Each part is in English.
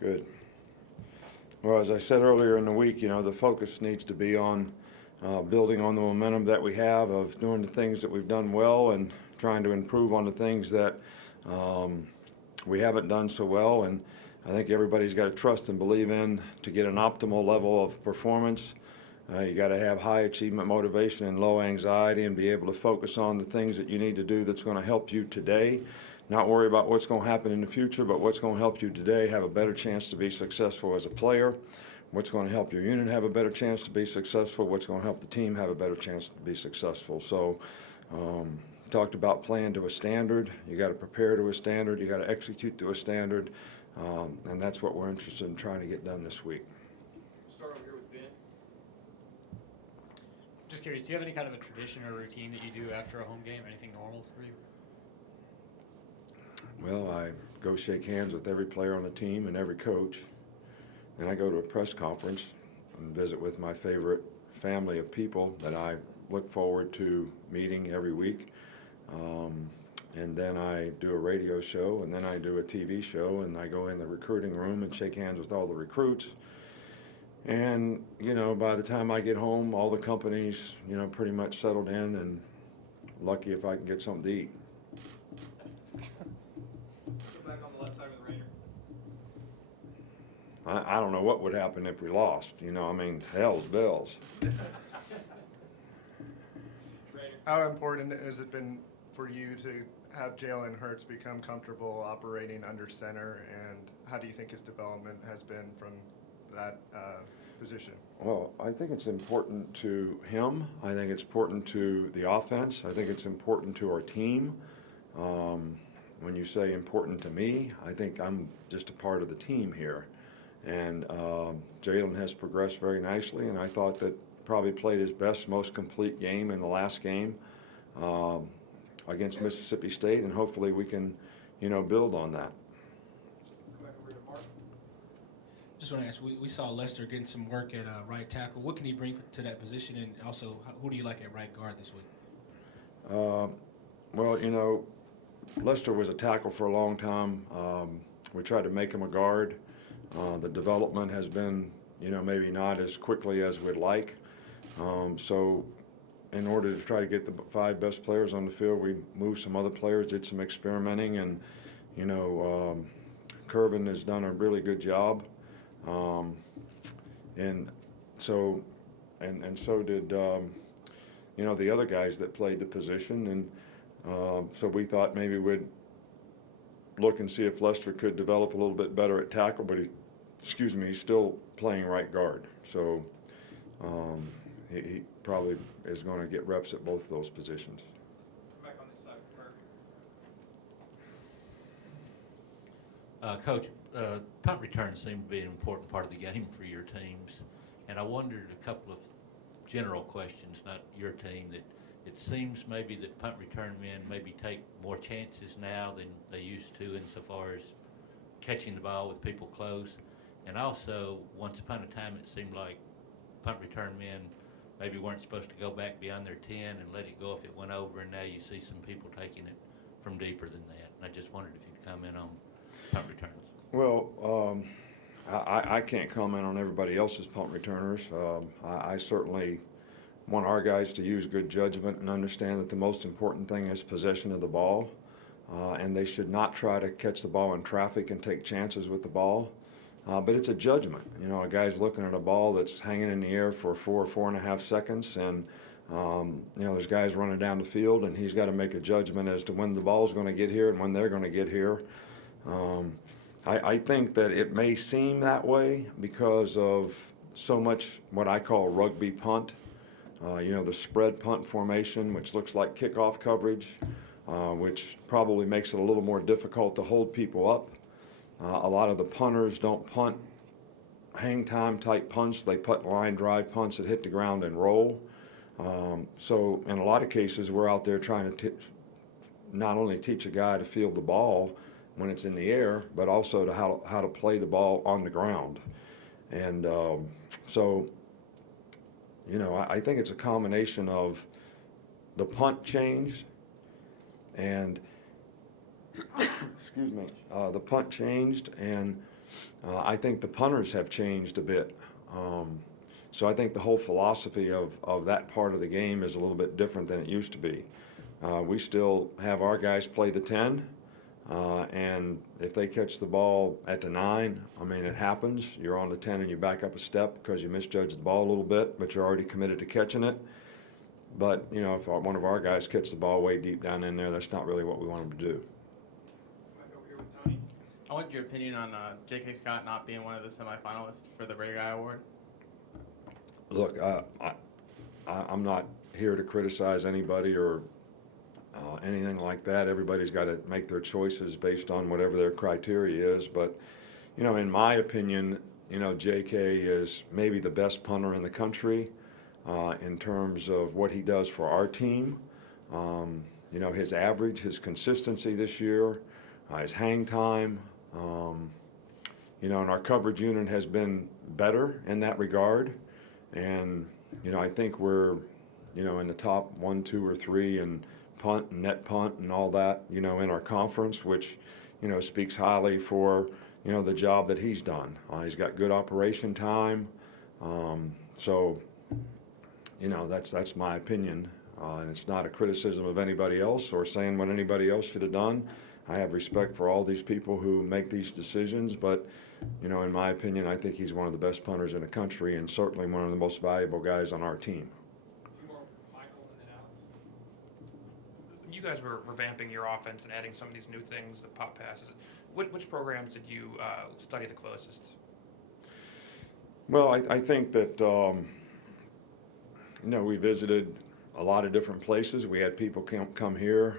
Good. Well, as I said earlier in the week, the focus needs to be on building on the momentum that we have of doing the things that we've done well and trying to improve on the things that we haven't done so well. And I think everybody's got to trust and believe in to get an optimal level of performance. You got to have high achievement motivation and low anxiety and be able to focus on the things that you need to do that's going to help you today. Not worry about what's going to happen in the future, but what's going to help you today have a better chance to be successful as a player, what's going to help your unit have a better chance to be successful, what's going to help the team have a better chance to be successful. So talked about playing to a standard. You got to prepare to a standard. You got to execute to a standard, and that's what we're interested in trying to get done this week. Start over here with Ben. Just curious, do you have any kind of a tradition or routine that you do after a home game? Anything normal for you? Well, I go shake hands with every player on the team and every coach. Then I go to a press conference and visit with my favorite family of people that I look forward to meeting every week. And then I do a radio show, and then I do a TV show, and I go in the recruiting room and shake hands with all the recruits. And, by the time I get home, all the companies, pretty much settled in, and lucky if I can get something to eat. Go back on the left side with the Raider. I don't know what would happen if we lost. Hell's bells. Raider. How important has it been for you to have Jalen Hurts become comfortable operating under center, and how do you think his development has been from that position? Well, I think it's important to him. I think it's important to the offense. I think it's important to our team. When you say important to me, I think I'm just a part of the team here. And Jalen has progressed very nicely, and I thought that probably played his best, most complete game in the last game against Mississippi State, and hopefully we can, build on that. Go back over to Mark. Just want to ask, we saw Lester getting some work at right tackle. What can he bring to that position, and also who do you like at right guard this week? Well, Lester was a tackle for a long time. We tried to make him a guard. The development has been, maybe not as quickly as we'd like. So in order to try to get the 5 best players on the field, we moved some other players, did some experimenting, and, Curvin has done a really good job. And so did, the other guys that played the position. And so we thought maybe we'd look and see if Lester could develop a little bit better at tackle, but he's still playing right guard. So he probably is going to get reps at both of those positions. Come back on this side with Kirk. Coach, punt returns seem to be an important part of the game for your teams, and I wondered a couple of general questions, not your team, that it seems maybe that punt return men maybe take more chances now than they used to insofar as catching the ball with people close. And also, once upon a time, it seemed like punt return men maybe weren't supposed to go back beyond their 10 and let it go if it went over, and now you see some people taking it from deeper than that. And I just wondered if you'd comment on punt returns. Well, I can't comment on everybody else's punt returners. I certainly want our guys to use good judgment and understand that the most important thing is possession of the ball, and they should not try to catch the ball in traffic and take chances with the ball. But it's a judgment. A guy's looking at a ball that's hanging in the air for 4.5 seconds, and there's guys running down the field, and he's got to make a judgment as to when the ball's going to get here and when they're going to get here. I think that it may seem that way because of so much what I call rugby punt. The spread punt formation, which looks like kickoff coverage, which probably makes it a little more difficult to hold people up. A lot of the punters don't punt hang time type punts. They punt line drive punts that hit the ground and roll. So in a lot of cases, we're out there trying to not only teach a guy to field the ball when it's in the air, but also to how to play the ball on the ground. And I think it's a combination of the punt changed and the punt changed, and I think the punters have changed a bit. So I think the whole philosophy of that part of the game is a little bit different than it used to be. We still have our guys play the 10, and if they catch the ball at the 9, I mean, it happens. You're on the 10 and you back up a step because you misjudged the ball a little bit, but you're already committed to catching it. But, you know, if one of our guys catches the ball way deep down in there, that's not really what we want them to do. Back over here with Tony. I want your opinion on J.K. Scott not being one of the semifinalists for the Ray Guy Award. Look, I'm not here to criticize anybody or anything like that. Everybody's got to make their choices based on whatever their criteria is. But, you know, in my opinion, you know, J.K. is maybe the best punter in the country in terms of what he does for our team. You know, his average, his consistency this year, his hang time, you know, and our coverage unit has been better in that regard. And, you know, I think we're, you know, in the top 1, 2, or 3 in punt and net punt and all that, you know, in our conference, which, you know, speaks highly for, you know, the job that he's done. He's got good operation time. So, you know, that's my opinion. And it's not a criticism of anybody else or saying what anybody else should have done. I have respect for all these people who make these decisions, but, you know, in my opinion, I think he's one of the best punters in the country and certainly one of the most valuable guys on our team. A few more, Michael and then Alex. When you guys were revamping your offense and adding some of these new things, the pop passes, which programs did you study the closest? Well, I think that, you know, we visited a lot of different places. We had people come here.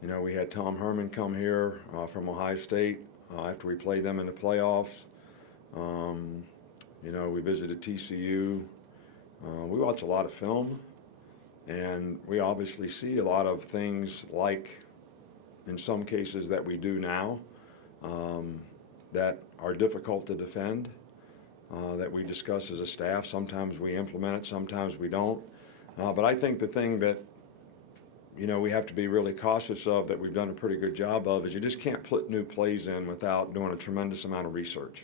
You know, we had Tom Herman come here from Ohio State after we played them in the playoffs. You know, we visited TCU. We watch a lot of film, and we obviously see a lot of things like, in some cases, that we do now that are difficult to defend, that we discuss as a staff. Sometimes we implement it, sometimes we don't. But I think the thing that, you know, we have to be really cautious of, that we've done a pretty good job of, is you just can't put new plays in without doing a tremendous amount of research,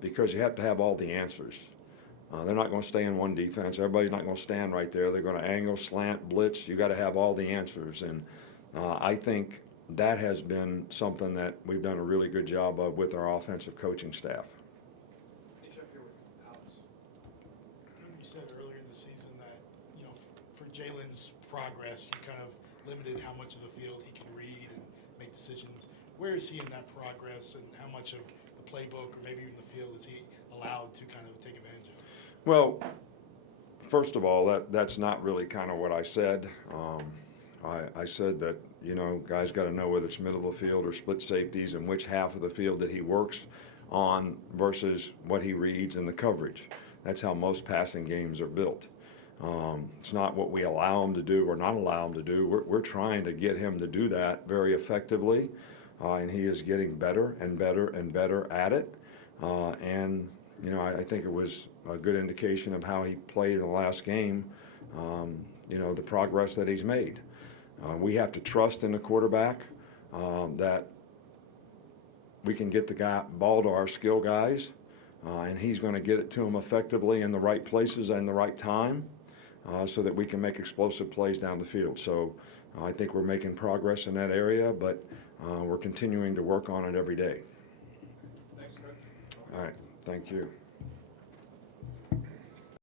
because you have to have all the answers. They're not going to stay in one defense. Everybody's not going to stand right there. They're going to angle, slant, blitz. You got to have all the answers. And I think that has been something that we've done a really good job of with our offensive coaching staff. Finish up here with Alex. You said earlier in the season that, you know, for Jalen's progress, you kind of limited how much of the field he can read and make decisions. Where is he in that progress, and how much of the playbook or maybe even the field is he allowed to kind of take advantage of? Well, first of all, that's not really kind of what I said. I said that, you know, guys got to know whether it's middle of the field or split safeties and which half of the field that he works on versus what he reads in the coverage. That's how most passing games are built. It's not what we allow him to do or not allow him to do. We're trying to get him to do that very effectively, and he is getting better and better and better at it. And, you know, I think it was a good indication of how he played in the last game, you know, the progress that he's made. We have to trust in the quarterback that we can get the ball to our skill guys, and he's going to get it to them effectively in the right places and the right time, so that we can make explosive plays down the field. So I think we're making progress in that area, but we're continuing to work on it every day. Thanks, Coach. All right, thank you.